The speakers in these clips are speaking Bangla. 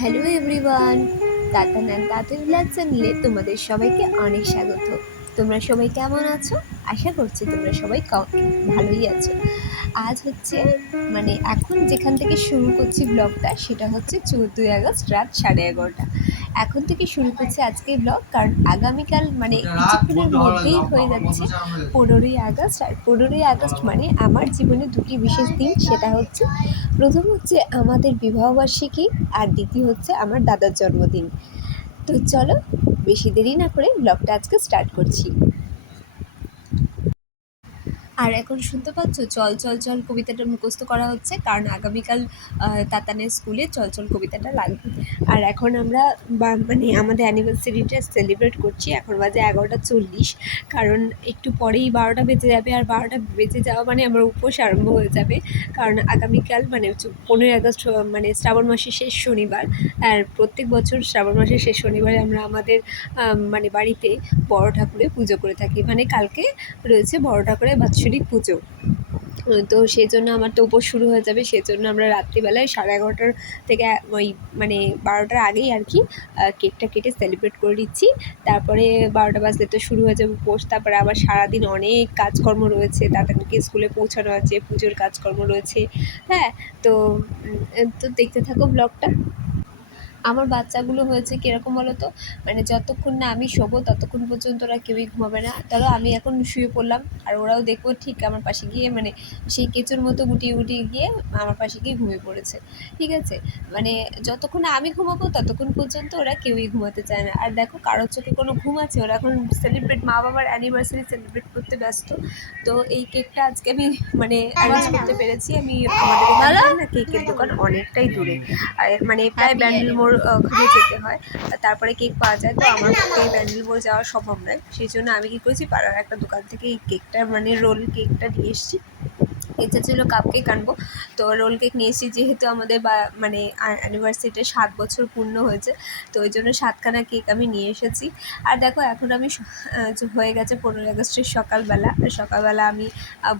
Hello everyone, Tatan and Tatul blog চ্যানেলে তোমাদের সবাইকে অনেক স্বাগত। তোমরা সবাই কেমন আছো? আশা করছি তোমরা সবাই ভালোই আছো। আজ হচ্ছে এখন যেখান থেকে শুরু করছি ব্লগটা, সেটা হচ্ছে 14ই আগস্ট রাত 11:30। এখন থেকে শুরু করছি আজকে ব্লগ, কারণ আগামীকাল কিছুক্ষণের মধ্যেই হয়ে যাচ্ছে 15ই আগস্ট। আর 15ই আগস্ট আমার জীবনে দুটি বিশেষ দিন। সেটা হচ্ছে, প্রথম হচ্ছে আমাদের বিবাহবার্ষিকী, আর দ্বিতীয় হচ্ছে আমার দাদার জন্মদিন। তো চলো, বেশি দেরি না করে ব্লগটা আজকে স্টার্ট করছি। আর এখন শুনতে পাচ্ছ চল চল চল কবিতাটা মুখস্থ করা হচ্ছে, কারণ আগামীকাল তাতানের স্কুলে চল চল কবিতাটা লাগবে। আর এখন আমরা আমাদের অ্যানিভার্সারিটা সেলিব্রেট করছি। এখন বাজে 11:40, কারণ একটু পরেই 12টা বেজে যাবে। আর 12টা বেজে যাওয়া আমার উপোস আরম্ভ হয়ে যাবে, কারণ আগামীকাল 15ই আগস্ট শ্রাবণ মাসের শেষ শনিবার। আর প্রত্যেক বছর শ্রাবণ মাসের শেষ শনিবারে আমরা আমাদের বাড়িতে বড় ঠাকুরের পুজো করে থাকি। কালকে রয়েছে বড় ঠাকুরের বাৎসরিক পুজো। তো সেই জন্য আমার তো উপোস শুরু হয়ে যাবে। সেজন্য আমরা রাত্রিবেলায় 11:30 থেকে ওই 12টার আগেই আর কি কেকটা কেটে সেলিব্রেট করে দিচ্ছি। তারপরে 12টা বাজলে তো শুরু হয়ে যাবে উপোস। তারপরে আবার সারাদিন অনেক কাজকর্ম রয়েছে, তাদেরকে স্কুলে পৌঁছানো আছে, পুজোর কাজকর্ম রয়েছে। হ্যাঁ, তো তো দেখতে থাকো ব্লগটা। আমার বাচ্চাগুলো হয়েছে কীরকম বলো তো, যতক্ষণ না আমি শোবো ততক্ষণ পর্যন্ত ওরা কেউই ঘুমাবে না। ধরো আমি এখন শুয়ে পড়লাম, আর ওরাও দেখবো ঠিক আমার পাশে গিয়ে সেই কেঁচোর মতো গুটিয়ে গুটিয়ে গিয়ে আমার পাশে গিয়ে ঘুমিয়ে পড়েছে। ঠিক আছে, যতক্ষণ না আমি ঘুমাবো ততক্ষণ পর্যন্ত ওরা কেউই ঘুমাতে চায় না। আর দেখো, কারোর চোখে কোনো ঘুম আছে? ওরা এখন মা বাবার অ্যানিভার্সারি সেলিব্রেট করতে ব্যস্ত। তো এই কেকটা আজকে আমি অ্যারেঞ্জ করতে পেরেছি। আমি আমাদের এখান থেকে না কেকের দোকান অনেকটাই দূরে, আর প্রায় ব্যান্ডেল মোড় ওখানে যেতে হয়, তারপরে কেক পাওয়া যায়। তো আমার পক্ষে ব্যান্ডেল মোড় যাওয়া সম্ভব নয়। সেই জন্য আমি কী করেছি, পাড়ার একটা দোকান থেকে এই কেকটা রোল কেকটা নিয়ে এসেছি। ইচ্ছা ছিল কাপ কেক আনবো, তো রোল কেক নিয়ে এসেছি। যেহেতু আমাদের অ্যানিভার্সারিটা 7 বছর পূর্ণ হয়েছে, তো ওই জন্য 7খানা কেক আমি নিয়ে এসেছি। আর দেখো, এখন আমি হয়ে গেছে 15ই আগস্টের সকালবেলা। সকালবেলা আমি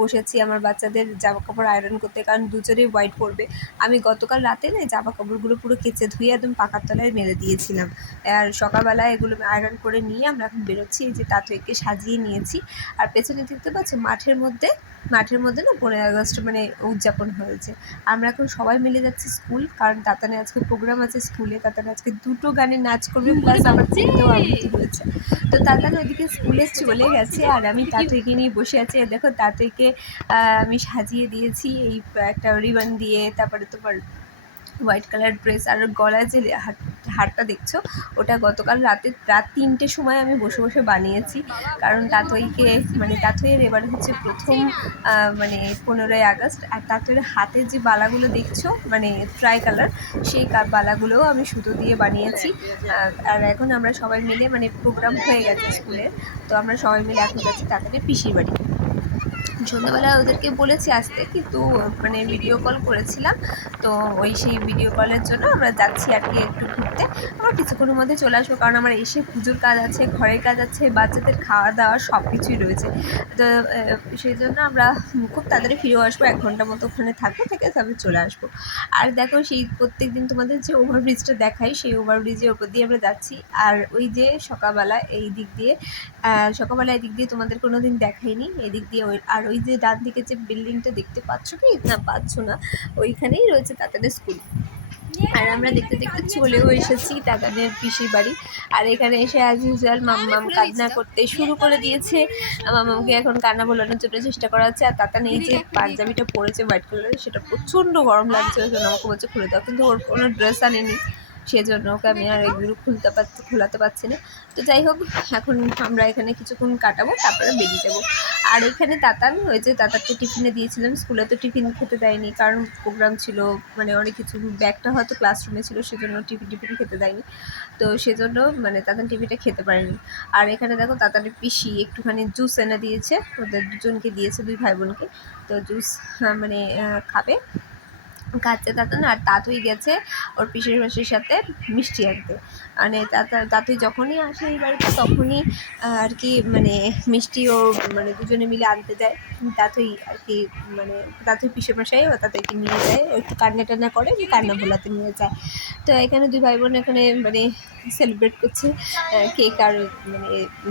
বসেছি আমার বাচ্চাদের জামাকাপড় আয়রন করতে, কারণ দুজনেই হোয়াইট পরবে। আমি গতকাল রাতে না জামাকাপড়গুলো পুরো কেচে ধুয়ে একদম পাকার তলায় মেলে দিয়েছিলাম। আর সকালবেলা এগুলো আয়রন করে নিয়ে আমরা এখন বেরোচ্ছি। এই যে তাতইকে সাজিয়ে নিয়েছি। আর পেছনে দেখতে পাচ্ছ মাঠের মধ্যে না 15ই আগস্ট উদযাপন হয়েছে। আমরা এখন সবাই মিলে যাচ্ছি স্কুল, কারণ তাতানের আজকে প্রোগ্রাম আছে স্কুলে। তাতান আজকে 2টো গানে নাচ করবে, প্লাস আমার চিনতেও আবৃত্তি রয়েছে। তো তাতান ওইদিকে স্কুলে চলে গেছে, আর আমি তাতইকে নিয়ে বসে আছি। আর দেখো, তাতইকে আমি সাজিয়ে দিয়েছি এই একটা রিবন দিয়ে। তারপরে তোমার হোয়াইট কালার ড্রেস, আর গলায় যে হারটা দেখছো, ওটা গতকাল রাত 3টের সময় আমি বসে বসে বানিয়েছি। কারণ তাতইকে তাতইয়ের এবার হচ্ছে প্রথম 15ই আগস্ট। আর তাতইয়ের হাতের যে বালাগুলো দেখছো ট্রাই কালার, সেই বালাগুলোও আমি সুতো দিয়ে বানিয়েছি। আর এখন আমরা সবাই মিলে প্রোগ্রাম হয়ে গেছে স্কুলের, তো আমরা সবাই মিলে এখন যাচ্ছি তাড়াতাড়ি পিসির বাড়ি। সন্ধ্যাবেলা ওদেরকে বলেছি আসতে, কিন্তু ভিডিও কল করেছিলাম। তো সেই ভিডিও কলের জন্য আমরা যাচ্ছি আর কি একটু ঘুরতে। আমার কিছুক্ষণের মধ্যে চলে আসবো, কারণ আমার এসে পুজোর কাজ আছে, ঘরের কাজ আছে, বাচ্চাদের খাওয়া দাওয়া সব কিছুই রয়েছে। তো সেই জন্য আমরা খুব তাড়াতাড়ি ফিরেও আসবো, 1 ঘন্টার মতো ওখানে থাকবো, থেকে তারপরে চলে আসবো। আর দেখো, সেই প্রত্যেক দিন তোমাদের যে ওভারব্রিজটা দেখাই, সেই ওভারব্রিজের ওপর দিয়ে আমরা যাচ্ছি। আর ওই যে সকালবেলা এই দিক দিয়ে তোমাদের কোনো দিন দেখাইনি, এদিক দিয়ে ওই যে ডান দিকে যে বিল্ডিংটা দেখতে পাচ্ছ কি না পাচ্ছ না, ওইখানেই রয়েছে তাতানের স্কুল। আর আমরা দেখতে দেখতে চলেও এসেছি তাতানের পিসির বাড়ি। আর এখানে এসে অ্যাজ ইউজুয়াল মাম্মাম কান্না করতে শুরু করে দিয়েছে। মাম্মামকে এখন কান্না ভোলানোর জন্য চেষ্টা করা হচ্ছে। আর তাতান এই যে পাঞ্জাবিটা পরেছে হোয়াইট কালারের, সেটা প্রচণ্ড গরম লাগছে, ওই জন্য আমাকে বলছে খুলে দাও, কিন্তু ওর কোনো ড্রেস আনেনি, সেজন্য ওকে আমি আর এগুলো খোলাতে পারছি না। তো যাই হোক, এখন আমরা এখানে কিছুক্ষণ কাটাবো, তারপরে বেরিয়ে যাবো। আর এখানে তাতান হয়েছে, তাতানকে টিফিনে দিয়েছিলাম। স্কুলে তো টিফিন খেতে দেয়নি, কারণ প্রোগ্রাম ছিল, অনেক কিছু, ব্যাগটা হয়তো ক্লাসরুমে ছিল, সেজন্য টিফিন খেতে দেয়নি। তো সেজন্য তাতান টিফিনটা খেতে পারেনি। আর এখানে দেখো, তাতানের পিসি একটুখানি জুস এনে দিয়েছে, ওদের দুজনকে দিয়েছে, 2 ভাই বোনকে। তো জুস খাবে, খাচ্ছে তাতান। আর তাতুই গেছে ওর পিসির মাসির সাথে মিষ্টি আনতে। তাতুই যখনই আসে এই বাড়িতে, তখনই আর কি মিষ্টি ও দুজনে মিলে আনতে যায়। তাতই আর কি, মানে তাতই পিসেমশাই ও তাদেরকে নিয়ে যায়, ও একটু কান্না টান্না করে, কান্না ভোলাতে নিয়ে যায়। তো এখানে দুই ভাই বোন এখানে মানে সেলিব্রেট করছে কেক আর মানে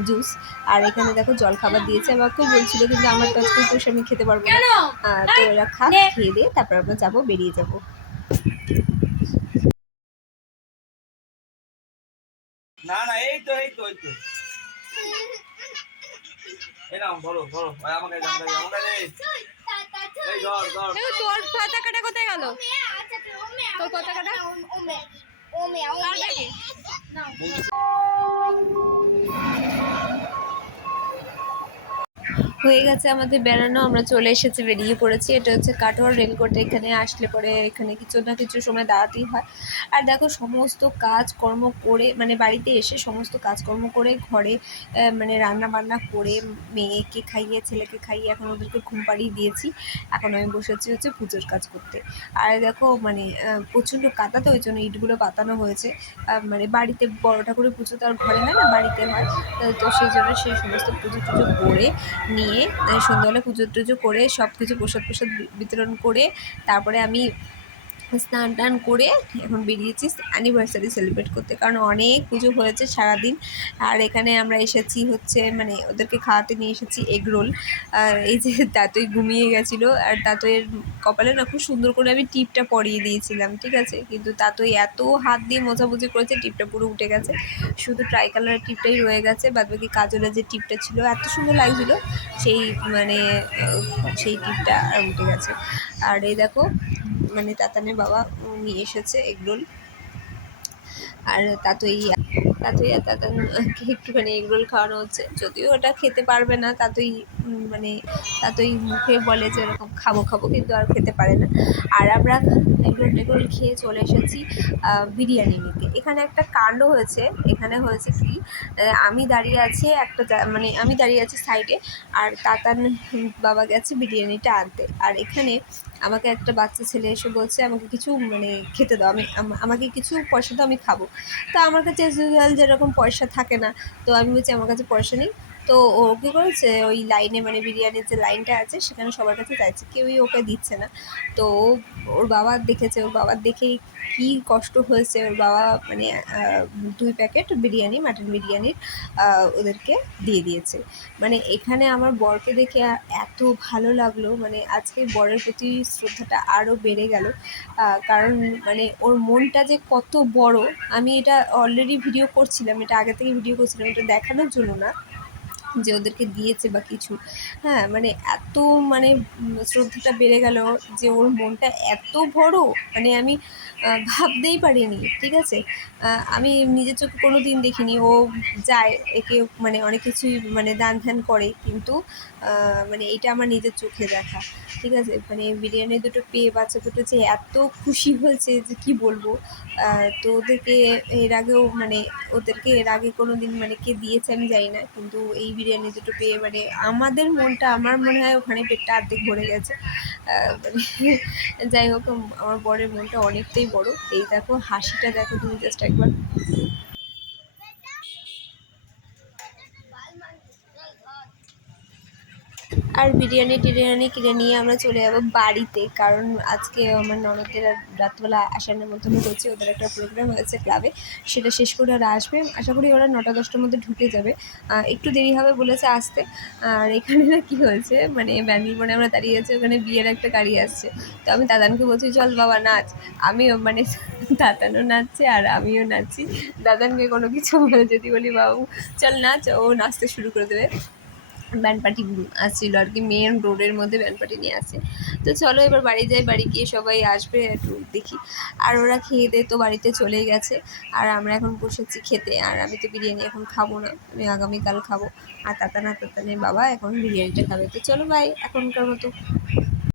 জুস। আর এখানে দেখো জল খাবার দিয়েছে, আমাকেও বলছিল কিন্তু আমার তো আজকে উপোস, আমি খেতে পারবো না। তো এরা খেয়ে দিয়ে তারপর আমরা যাবো, বেরিয়ে যাবো। না না, এই তো এই তো এই তো এই নাও, ধরো ধরো, আমাকে এই ধর ধর। তোর পতাকাটা কোথায় গেল? তোর পতাকাটা হয়ে গেছে আমাদের বেড়ানো, আমরা চলে এসেছি, বেরিয়ে পড়েছি। এটা হচ্ছে কাটোয়ার রেলকোট। এখানে আসলে পরে এখানে কিছু না কিছু সময় দাঁড়াতেই হয়। আর দেখো সমস্ত কাজকর্ম করে, মানে বাড়িতে এসে সমস্ত কাজকর্ম করে ঘরে মানে রান্না বান্না করে মেয়েকে খাইয়ে ছেলেকে খাইয়ে এখন ওদেরকে ঘুম পাড়িয়ে দিয়েছি। এখন আমি বসেছি হচ্ছে পুজোর কাজ করতে। আর দেখো মানে প্রচণ্ড কাদা, তো ওই জন্য ইটগুলো পাতানো হয়েছে। মানে বাড়িতে বড় ঠাকুরের পুজো তো আর ঘরে হয় না, বাড়িতে হয়। তো সেই জন্য সেই সমস্ত পুজো টুজো করে নিয়ে সন্ধ্যাবেলা পুজো টুজো করে সব কিছু প্রসাদ প্রসাদ বিতরণ করে তারপরে আমি স্নান টান করে এখন বেরিয়েছি অ্যানিভার্সারি সেলিব্রেট করতে, কারণ অনেক পুজো হয়েছে সারাদিন। আর এখানে আমরা এসেছি হচ্ছে মানে ওদেরকে খাওয়াতে নিয়ে এসেছি এগ রোল। আর এই যে তাতই ঘুমিয়ে গেছিলো, আর তাতইয়ের কপালে না খুব সুন্দর করে আমি টিপটা পরিয়ে দিয়েছিলাম, ঠিক আছে, কিন্তু তাতই এত হাত দিয়ে মোছামুছি করেছে, টিপটা পুরো উঠে গেছে, শুধু ট্রাই কালারের টিপটাই রয়ে গেছে, বাদবাকি কাজলের যে টিপটা ছিল এত সুন্দর লাগছিলো সেই মানে সেই টিপটা আর উঠে গেছে। আর এই দেখো মানে তাতানের বাবা নিয়ে এসেছে এগরোল। আর তাতই আর তাতানকে একটুখানি এগরোল খাওয়ানো হচ্ছে, যদিও ওটা খেতে পারবে না। মানে তাতই মুখে বলে যে এরকম খাবো খাবো, কিন্তু আর খেতে পারে না। আর আমরা এগরোল টেগরোল খেয়ে চলে এসেছি বিরিয়ানি নিতে। এখানে একটা কাণ্ড হয়েছে, এখানে হয়েছে কি, আমি দাঁড়িয়ে আছি মানে আমি দাঁড়িয়ে আছি সাইডে, আর তাতান বাবা গেছে বিরিয়ানিটা আনতে। আর এখানে আমাকে একটা বাচ্চা ছেলে এসে বলছে আমাকে কিছু মানে খেতে দাও, আমাকে কিছু পয়সা দাও, আমি খাবো। তো আমার কাছে যেরকম পয়সা থাকে না, তো আমি বলছি আমার কাছে পয়সা নেই। তো ও কী করেছে, ওই লাইনে মানে বিরিয়ানির যে লাইনটা আছে সেখানে সবার কাছে চাইছে, কেউই ওকে দিচ্ছে না। তো ওর বাবা দেখেছে, ওর বাবার দেখেই কী কষ্ট হয়েছে, ওর বাবা মানে 2 প্যাকেট বিরিয়ানি, মাটন বিরিয়ানির ওদেরকে দিয়ে দিয়েছে। মানে এখানে আমার বরকে দেখে এত ভালো লাগলো, মানে আজকে বরের প্রতি শ্রদ্ধাটা আরও বেড়ে গেল। কারণ মানে ওর মনটা যে কত বড়, আমি এটা অলরেডি ভিডিও করছিলাম, এটা আগে থেকে ভিডিও করছিলাম, এটা দেখানোর জন্য না যে ওদেরকে দিয়েছে বা কিছু। হ্যাঁ, মানে এত মানে শ্রদ্ধাটা বেড়ে গেল যে ওর মনটা এত বড়, মানে আমি ভাবতেই পারিনি, ঠিক আছে। আমি নিজের চোখে কোনো দিন দেখিনি, ও যায় একে মানে অনেক কিছুই মানে দান ধ্যান করে, কিন্তু মানে এটা আমার নিজের চোখে দেখা, ঠিক আছে। মানে বিরিয়ানি দুটো পেয়ে বাচ্চা দুটো যে এত খুশি হয়েছে যে কি বলবো। তো ওদেরকে এর আগে কোনো দিন মানে কে দিয়েছে আমি জানি না, কিন্তু এই বিরিয়ানি দুটো পেয়ে মানে আমাদের মনটা, আমার মনে হয় ওখানে পেটটা অর্ধেক ভরে গেছে। মানে যাই হোক, আমার বরের মনটা অনেকটাই বড়। এই দেখো হাসিটা দেখো তুমি জাস্ট একবার। আর বিরিয়ানি টিরিয়ানি কিনে নিয়ে আমরা চলে যাবো বাড়িতে, কারণ আজকে আমার ননদের রাত্রবেলা আসার নেমন্তন্ন করছে, ওদের একটা প্রোগ্রাম হয়েছে ক্লাবে, সেটা শেষ করে ওরা আসবে। আশা করি ওরা 9টা-10টার মধ্যে ঢুকে যাবে, একটু দেরি হবে বলেছে আসতে। আর এখানে না কী হয়েছে, মানে ব্যান্ডেল আমরা দাঁড়িয়ে আছি, ওখানে বিয়ের একটা গাড়ি আসছে। তো আমি দাদানকে বলছি চল বাবা নাচ, আমিও মানে দাদানও নাচছে আর আমিও নাচছি। দাদানকে কোনো কিছু বলে যদি বলি বাবু চল নাচ, ও নাচতে শুরু করে দেবে। ব্যান্ড পার্টি আসছিলো আর কি, মেন রোডের মধ্যে ব্যান্ড পার্টি নিয়ে আসছে। তো চলো এবার বাড়ি যাই, বাড়ি গিয়ে সবাই আসবে একটু দেখি। আর ওরা খেয়ে দিয়ে তো বাড়িতে চলেই গেছে, আর আমরা এখন বসেছি খেতে। আর আমি তো বিরিয়ানি এখন খাবো না, আমি আগামীকাল খাবো। আর তাতানের বাবা এখন বিরিয়ানিটা খাবে। তো চলো বাই এখনকার মতো।